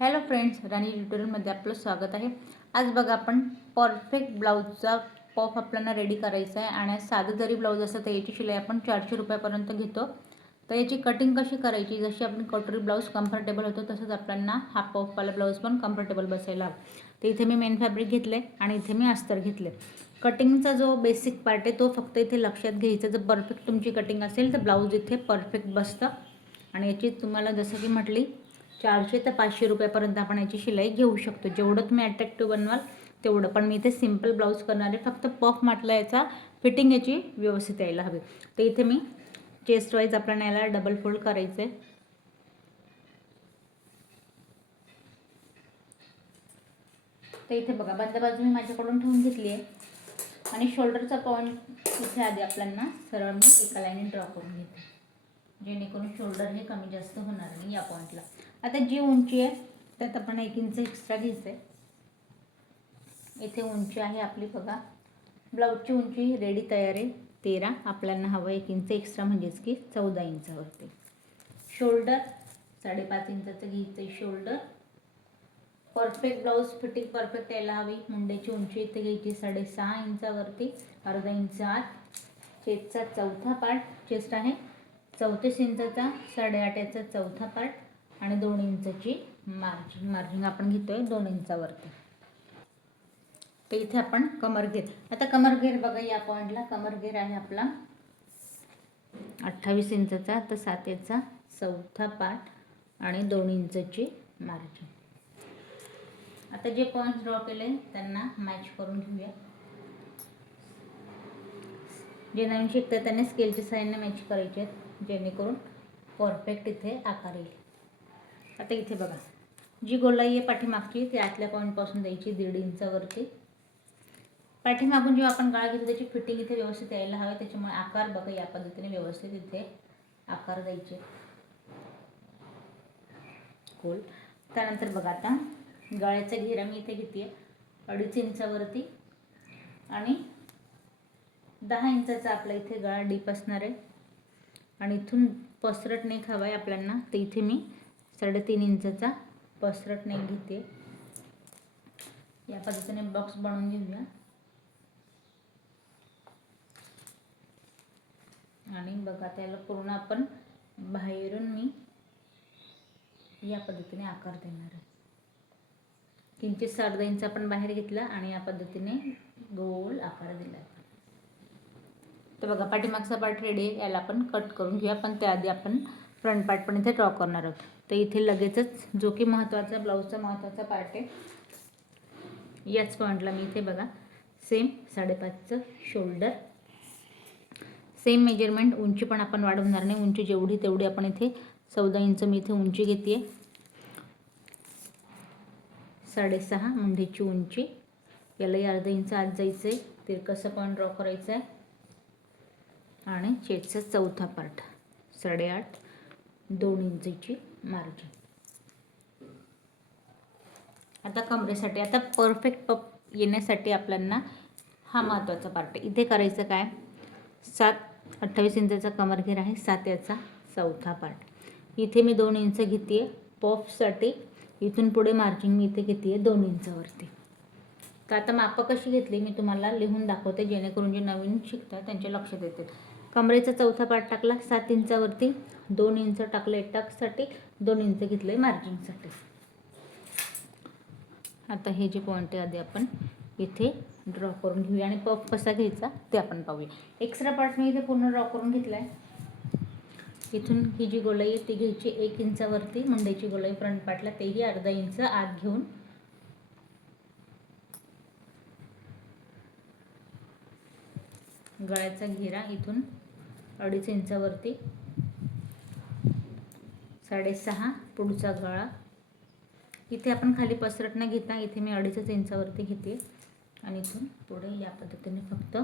Hello friends, राणी ट्युटोरियलमध्ये आपलं स्वागत आहे। आज बघा आपण परफेक्ट ब्लाऊजचा पफ आपल्याला रेडी करायचा आहे आणि साधं जरी ब्लाऊज असतं तर याची शिलाई आपण 400 रुपयापर्यंत घेतो। तर याची कटिंग कशी करायची, जशी आपण कटोरी ब्लाऊज कम्फर्टेबल होतो तसंच आपल्याला हा पफवाला ब्लाऊज पण कम्फर्टेबल बसायला हवा। तर इथे मी मेन फॅब्रिक घेतले आणि इथे मी अस्तर घेतले। कटिंगचा जो बेसिक पार्ट आहे तो फक्त इथे लक्षात घ्यायचा। जर परफेक्ट तुमची कटिंग असेल तर ब्लाऊज इथे परफेक्ट बसतं आणि याची तुम्हाला जसं की म्हटली 400 ते 500 रुपयापर्यंत आपण याची शिलाई घेऊ शकतो। जेवढं तुम्ही अट्रॅक्टिव्ह बनवाल तेवढं। पण मी इथे सिंपल ब्लाऊज करणार आहे, फक्त पफ म्हटलं याचा फिटिंग याची व्यवस्थित यायला हवी। तर इथे मी चेस्ट वाईज आपल्याला याला डबल फोल्ड करायचं आहे। तर इथे बघा बंद बाजू मी माझ्याकडून ठेवून घेतली आहे आणि शोल्डरचा पॉईंट इथे आधी आपल्याला सरळ मी एका लाईन ड्रॉ करून घेते, जेणेकरून शोल्डर हे कमी जास्त होणार नाही या पॉईंटला। आता जी उंची आहे त्यात आपण 1 इंच एक्स्ट्रा घ्यायचं आहे। इथे उंची आहे आपली बघा, ब्लाऊजची उंची रेडी तयार आहे 13, आपल्याला हवं 1 इंच एक्स्ट्रा म्हणजेच की 14 इंचावरती। शोल्डर 5.5 इंचाचं घ्यायचं आहे shoulder. Perfect blouse fitting perfect यायला हवी। मुंड्याची उंची इथे घ्यायची 6.5 इंचावरती, अर्धा इंच आत। चेस्टचा चौथा पार्ट, चेस्ट आहे 34 इंचाचा, 8.5 याचा चौथा पार्ट आणि 2 इंचाची मार्जिन आपण घेतोय 2 इंचावरती। तर इथे आपण कमर घेर, आता कमर घेर बघा या पॉईंटला कमर घेर आहे आपला 28 इंचाचा, तर 7 याचा चौथा पार्ट आणि 2 इंचाची मार्जिन। आता जे पॉईंट्स ड्रॉ केले त्यांना मॅच करून घेऊया। जे नवीन शिकतात त्यांनी स्केलच्या साहाय्याने मॅच करायचे आहेत, जेणेकरून परफेक्ट इथे आकार येईल। आता इथे बघा जी गोलाई आहे पाठीमागची ती आतल्या पॉईंटपासून द्यायची 1.5 इंचावरती। पाठीमागून जेव्हा आपण गळा घेतो त्याची फिटिंग इथे व्यवस्थित यायला हवी, त्याच्यामुळे आकार बघा या पद्धतीने व्यवस्थित इथे आकार द्यायचे गोल। त्यानंतर बघा आता गळ्याचा घेरा मी इथे घेते 2.5 इंचावरती आणि 10 इंचाचा आपला इथे गळा डीप असणार आहे आणि इथून पसरट नेक हवा आहे आपल्याला, तर इथे मी 3.5 इंचाचा पसरट नेक घेते। या पद्धतीने बॉक्स बनवून घेऊया आणि बघा त्याला पूर्ण आपण बाहेरून मी या पद्धतीने आकार देणार आहे। किंचित 1.5 इंच आपण बाहेर घेतला आणि या पद्धतीने गोल आकार दिला। तर बघा पाठीमागचा पार्ट रेडी आहे, याला आपण कट करून घेऊया, पण त्याआधी आपण फ्रंट पार्ट पण इथे ड्रॉ करणार आहोत। तर इथे लगेचच जो की महत्त्वाचा ब्लाऊजचा महत्त्वाचा पार्ट आहे, याच पॉईंटला मी इथे बघा सेम 5.5चं शोल्डर, सेम मेजरमेंट, उंची पण आपण वाढवणार नाही, उंची जेवढी तेवढी आपण इथे 14 इंच मी इथे उंची घेते। 6.5 मुंडीची उंची, यालाही अर्धा इंच आत जायचं आहे, तिरकसं पॉईंट ड्रॉ करायचं आहे आणि चेस्टचा चौथा पार्ट 8.5, 2 इंचची मार्जिन। आता कमरेसाठी, आता परफेक्ट पफ येण्यासाठी आपल्याला हा महत्त्वाचा पार्ट आहे। इथे करायचं काय, 28 इंचाचा कमर घेर आहे, 7 याचा चौथा पार्ट। इथे मी 2 इंच घेते पफसाठी, इथून पुढे मार्जिन मी इथे घेते 2 इंचावरती। तर आता मापं कशी घेतली मी तुम्हाला लिहून दाखवते, जेणेकरून जे नवीन शिकतात त्यांच्या लक्षात येते। कमरेचा चौथा पार्ट टाकला 7 इंचावरती, 2 इंच टाकले टक्ससाठी, 2 इंच घेतले मार्जिनसाठी। आता हे जे पॉईंट आहे आधी आपण इथे ड्रॉ करून घेऊया आणि पफ कसा घ्यायचा ते आपण पाहूया। एक्स्ट्रा पार्ट मी इथे पूर्ण ड्रॉ करून घेतला आहे। इथून ही जी गोलाई आहे ती घ्यायची 1 इंचावरती, मुंड्याची गोलाई फ्रंट पार्टला, तेही अर्धा इंच आत घेऊन गळ्याचा घेरा इथून 2.5 इंचावरती, 6.5 पुढचा गळा। इथे आपण खाली पसरट न घेता इथे मी 2.5 इंचावरती घेते आणि इथून पुढे या पद्धतीने फक्त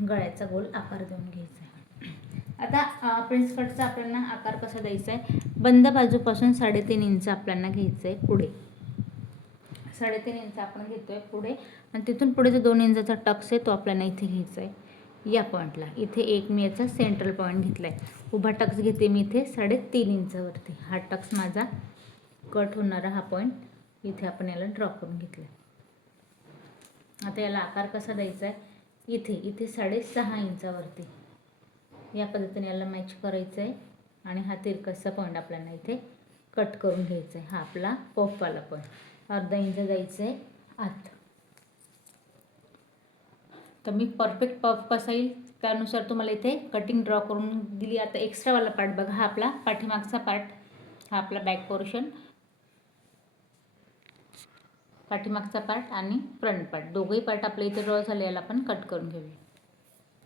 गळ्याचा गोल आकार देऊन घ्यायचा आहे। आता प्रिन्स कटचा आपल्याला आकार कसा द्यायचा आहे, बंद बाजूपासून 3.5 इंच आपल्याला घ्यायचं आहे पुढे, 3.5 इंच आपण घेतोय पुढे आणि तिथून पुढे जो 2 इंचाचा टक्स आहे तो आपल्याला इथे घ्यायचा आहे या पॉईंटला। इथे एक मी याचा सेंट्रल पॉईंट घेतला आहे, उभा टक्स घेते मी इथे 3.5 इंचावरती। हा टक्स माझा कट होणारा हा पॉईंट इथे आपण याला ड्रॉ करून घेतला. आता याला आकार कसा द्यायचा आहे, इथे 6.5 इंचावरती या पद्धतीने याला मॅच करायचं आहे आणि हा तिरकसा पॉईंट आपल्याला इथे कट करून घ्यायचा आहे. हा आपला पफवाला पॉईंट अर्धा इंच जायचं आहे आत. तर मी परफेक्ट पफ कसा येईल त्यानुसार तुम्हाला इथे कटिंग ड्रॉ करून दिली. आता एक्स्ट्रावाला पार्ट बघा, हा आपला पाठीमागचा पार्ट, हा आपला बॅक पोर्शन, पाठीमागचा पार्ट आणि फ्रंट पार्ट दोघंही पार्ट आपल्या इथे ड्रॉ झाले. याला आपण कट करून घेऊया.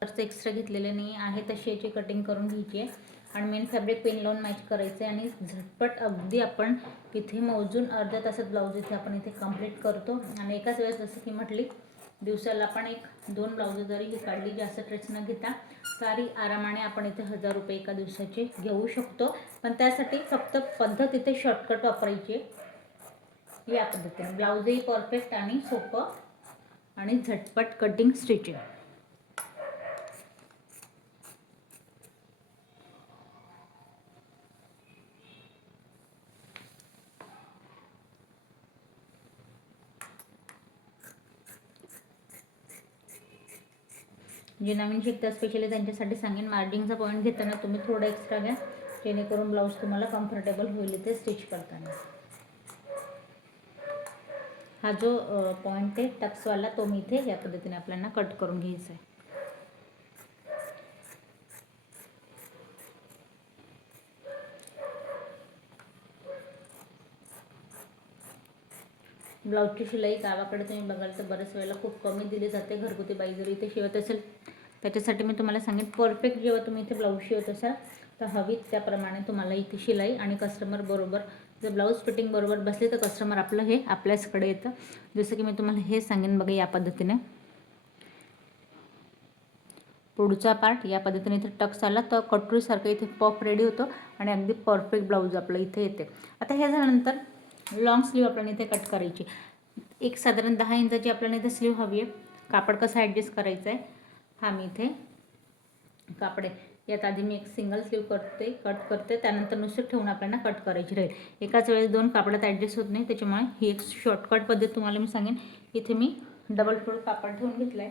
तर एक्स्ट्रा घेतलेले नाही आहे तशी याची कटिंग करून घ्यायची आहे आणि मेन फॅब्रिक पेन लावून मॅच करायचं आहे आणि झटपट अगदी आपण इथे मोजून अर्ध्या तासात ब्लाऊज इथे आपण इथे कंप्लीट करतो. आणि एकाच वेळेस जसं की म्हटली दिवसाला आपण 1-2 ब्लाऊज जरी ही काढली जास्त स्ट्रेस न घेता तरी आरामाने आपण इथे 1000 रुपये एका दिवसाचे घेऊ शकतो. पण त्यासाठी फक्त पद्धत इथे शॉर्टकट वापरायची आहे. या पद्धतीने ब्लाऊजही परफेक्ट आणि सोपं आणि झटपट कटिंग स्टिचिंग. जे नवीन शिकतात स्पेशली त्यांच्यासाठी सांगेन, मार्जिंगचा पॉईंट घेताना तुम्ही थोडा एक्स्ट्रा घ्या जेणेकरून ब्लाऊज तुम्हाला कम्फर्टेबल होईल इथे स्टिच करताना. हा जो पॉईंट आहे टक्सवाला तो मी इथे या पद्धतीने आपल्याला कट करून घ्यायचा आहे. ब्लाऊजची शिलाई गावाकडे तुम्ही बघाल तर बऱ्याच वेळेला खूप कमी दिली जाते. घरगुती बाई जरी इथे शिवत असेल त्याच्यासाठी मी तुम्हाला सांगेन, परफेक्ट जेव्हा तुम्ही इथे ब्लाऊज शिवत असाल तर हवी त्याप्रमाणे तुम्हाला इथे शिलाई आणि कस्टमर बरोबर जर ब्लाऊज फिटिंग बरोबर बसले तर कस्टमर आपलं हे आपल्याचकडे येतं. जसं की मी तुम्हाला हे सांगेन बघा, या पद्धतीने पुढचा पार्ट या पद्धतीने इथे टक्स आला तर कटोरीसारखं इथे पफ रेडी होतो आणि अगदी परफेक्ट ब्लाऊज आपलं इथे येते. आता हे झाल्यानंतर लॉंग स्लीव आपल्याला इथे कट करायची. एक साधारण 10 इंचाची आपल्याला इथे स्लीव हवी आहे. कापड कसं ॲडजस्ट करायचं आहे, हा मी इथे कापड आहे यात आधी मी एक सिंगल स्लीव कट करते त्यानंतर नुसतं ठेवून आपल्याला कट करायची राहील. एकाच वेळेस 2 कापडात ॲडजस्ट होत नाही, त्याच्यामुळे ही एक शॉर्टकट पद्धत तुम्हाला मी सांगेन. इथे मी डबल फोल्ड कापड ठेवून घेतलं आहे.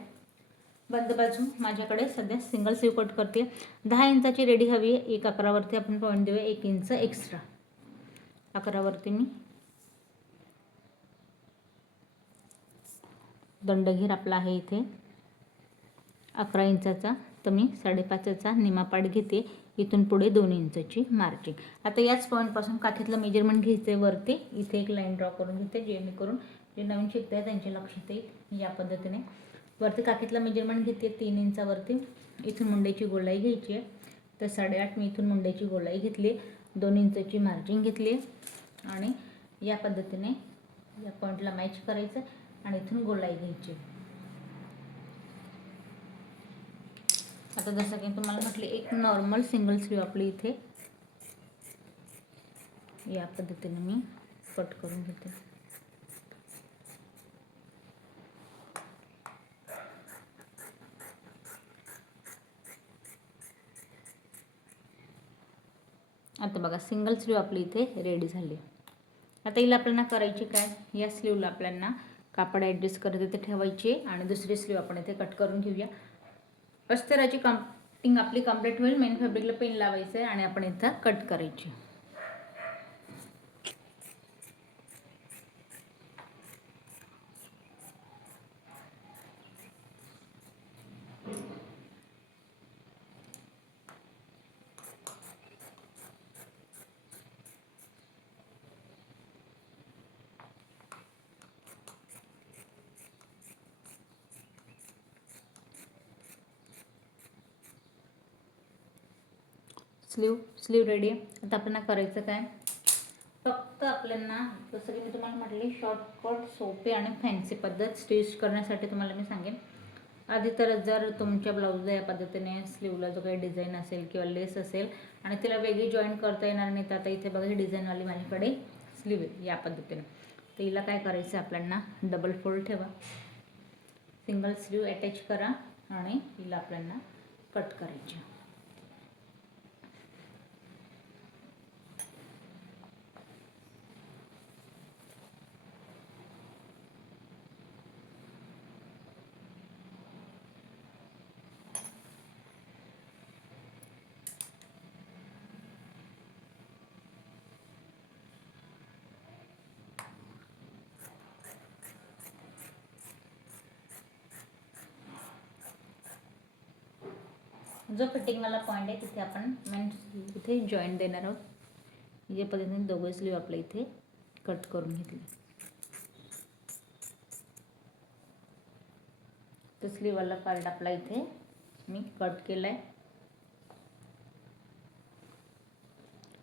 बंद बाजू माझ्याकडे सध्या सिंगल स्लीव कट करते. 10 इंचाची रेडी हवी आहे. 1 11वरती आपण पॉईंट देऊया 1 इंच एक्स्ट्रा. 11वरती मी दंडघेर आपला आहे इथे 11 इंचाचा, तर मी 5.5चा निमापाट घेते. इथून पुढे 2 इंचाची मार्जिंग. आता याच पॉईंटपासून काठीतलं मेजरमेंट घ्यायचं आहे. वरती इथे एक लाईन ड्रॉ करून घेते जेणेकरून जे नवीन शिकत आहे त्यांच्या लक्षात येईल. या पद्धतीने वरती काठीतलं मेजरमेंट घेते 3 इंचावरती. इथून मुंड्याची गोलाई घ्यायची आहे तर 8.5 मी इथून मुंड्याची गोलाई घेतली. 2 इंचाची मार्जिंग घेतली आणि या पद्धतीने या पॉईंटला मॅच करायचं आणि इथून गोलाई घ्यायची. आता जसं की तुम्हाला म्हटले एक नॉर्मल सिंगल स्लीव आपली इथे या पद्धतीने मी कट करून घेते. आता बघा सिंगल स्लीव आपली इथे रेडी झाली. आता हिला आपल्याला करायची काय, या स्लीवला आपल्याला कापड ॲडजस्ट करत इथे ठेवायची आणि दुसरी स्लीव आपण इथे कट करून घेऊया. अस्तराची कटिंग आपली कंप्लीट होईल. मेन फॅब्रिकला पेन लावायचं आहे आणि आपण इथं कट करायची. स्लीव रेडी आहे. आता आपल्याला करायचं काय, फक्त आपल्याला जसं की मी तुम्हाला म्हटले शॉर्टकट सोपे आणि फॅन्सी पद्धत स्टिच करण्यासाठी तुम्हाला मी सांगेन. आधी तर जर तुमच्या ब्लाऊजला या पद्धतीने स्लीवला जो काही डिझाईन असेल किंवा लेस असेल आणि तिला वेगळी जॉईन करता येणार नाही, तर आता इथे बघा ही डिझाईनवाली माझ्याकडे स्लीव आहे या पद्धतीने. तर हिला काय करायचं आपल्याला डबल फोल्ड ठेवा, सिंगल स्लीव अटॅच करा आणि हिला आपल्याला कट करायची. जो फिटिंगवाला पॉईंट आहे तिथे आपण इथे जॉईंट देणार आहोत. या पद्धतीने दोघे स्लीव आपल्या इथे कट करून घेतली. तो स्लीववाला पार्ट आपला इथे मी कट केला आहे.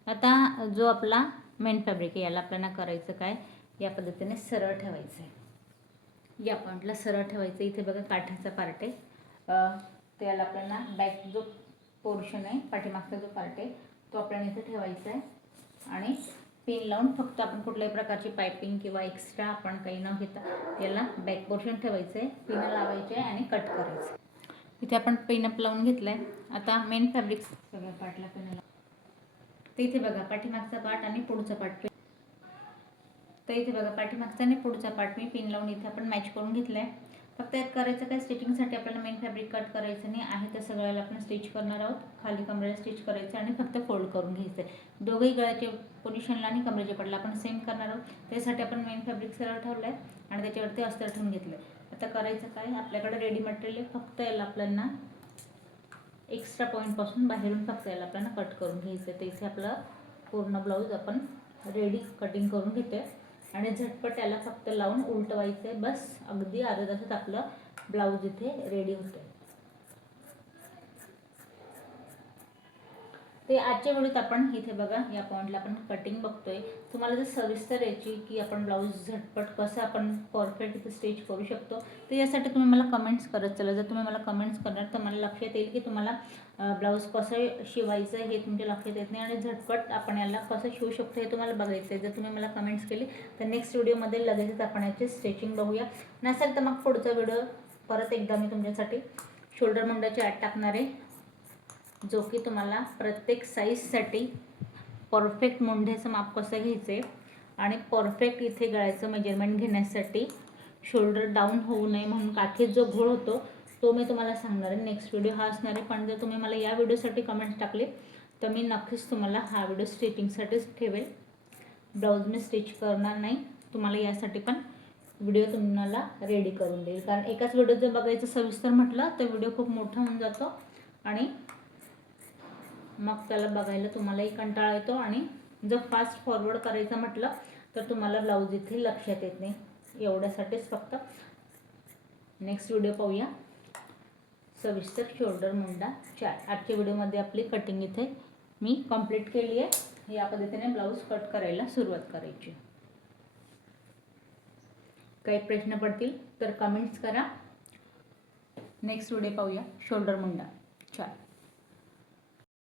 आता जो आपला मेन फॅब्रिक आहे याला आपल्याला करायचं काय, या पद्धतीने सरळ ठेवायचं आहे. या पॉईंटला सरळ ठेवायचं. इथे बघा काठाचा पार्ट आहे, त्याला आपल्याला बॅक जो पोर्शन आहे पाठीमागचा जो पार्ट आहे तो आपल्याला इथे ठेवायचा आहे. आणि पिन लावून फक्त आपण कुठल्याही प्रकारची पायपिंग किंवा एक्स्ट्रा आपण काही न घेता याला बॅक पोर्शन ठेवायचं आहे. पिन लावायचे आहे आणि कट करायचं. इथे आपण पिनअप लावून घेतलं आहे. आता मेन फॅब्रिक सगळ्या पार्टला पिन लावून तर इथे बघा पाठीमागचा पार्ट आणि पुढचा पार्ट. तर इथे बघा पाठीमागचा आणि पुढचा पार्ट मी पिन लावून इथे आपण मॅच करून घेतला आहे. फक्त यात करायचं काय, स्टिचिंगसाठी आपल्याला मेन फॅब्रिक कट करायचं नाही आहे. तर सगळ्याला आपण स्टिच करणार आहोत. खाली कमरेला स्टिच करायचं आणि फक्त फोल्ड करून घ्यायचं आहे. दोघेही गळ्याच्या पोझिशनला आणि कमरेच्या पडला आपण सेम करणार आहोत. त्यासाठी आपण मेन फॅब्रिक सरळ ठेवलं आहे आणि त्याच्यावरती अस्तर ठेवून घेतलं आहे. आता करायचं काय, आपल्याकडे रेडी मटेरियल आहे. फक्त याला आपल्याला एक्स्ट्रा पॉईंटपासून बाहेरून फक्त याला आपल्याला कट करून घ्यायचं आहे. तर इथे आपलं पूर्ण ब्लाऊज आपण रेडी कटिंग करून घेतो आहे आणि झटपट याला फक्त लावून उलटवायचं आहे. बस अगदी अर्ध्या तासात आपलं ब्लाऊज इथे रेडी होतं आहे. ते आजच्या व्हिडिओत आपण इथे बघा या पॉईंटला आपण कटिंग बघतोय. तुम्हाला जर सविस्तर याची की आपण ब्लाऊज झटपट कसं आपण परफेक्ट इथे स्टिच करू शकतो तर यासाठी तुम्ही मला कमेंट्स करत चला. जर तुम्ही मला कमेंट्स करणार तर मला लक्षात येईल की तुम्हाला ब्लाऊज कसं शिवायचं हे तुमच्या लक्षात येत नाही आणि झटपट आपण याला कसं शिवू शकतो हे तुम्हाला बघायचं आहे. जर तुम्ही मला कमेंट्स केली तर नेक्स्ट व्हिडिओमध्ये लगेचच आपण याची स्टिचिंग बघूया. नसेल तर मग पुढचा व्हिडिओ परत एकदा मी तुमच्यासाठी शोल्डर मुंडाची ॲड टाकणार आहे, जो की तुम्हाला प्रत्येक साईजसाठी परफेक्ट मुंढ्याचं माप कसं घ्यायचं आहे आणि परफेक्ट इथे गळ्याचं मेजरमेंट घेण्यासाठी शोल्डर डाऊन होऊ नये म्हणून काखेत जो घोळ होतो तो मी तुम्हाला सांगणार आहे. नेक्स्ट व्हिडिओ हा असणार आहे. पण जर तुम्ही मला या व्हिडिओसाठी कमेंट्स टाकले तर मी नक्कीच तुम्हाला हा व्हिडिओ स्टिचिंगसाठीच ठेवेल. ब्लाऊज मी स्टिच करणार नाही. तुम्हाला यासाठी पण व्हिडिओ तुम्हाला रेडी करून देईल. कारण एकाच व्हिडिओ जर बघायचं सविस्तर म्हटलं तर व्हिडिओ खूप मोठा होऊन जातो आणि मग त्याला बघायला तुम्हालाही कंटाळा येतो आणि जर फास्ट फॉरवर्ड करायचं म्हटलं तर तुम्हाला ब्लाऊज इथे लक्षात येत नाही. एवढ्यासाठीच फक्त नेक्स्ट व्हिडिओ पाहूया सविस्तर शोल्डर मुंडा 4. आजच्या व्हिडिओमध्ये आपली कटिंग इथे मी कंप्लीट केली आहे. या पद्धतीने ब्लाऊज कट करायला सुरुवात करायची. काही प्रश्न पडतील तर कमेंट्स करा. नेक्स्ट व्हिडिओ पाहूया शोल्डर मुंडा 4.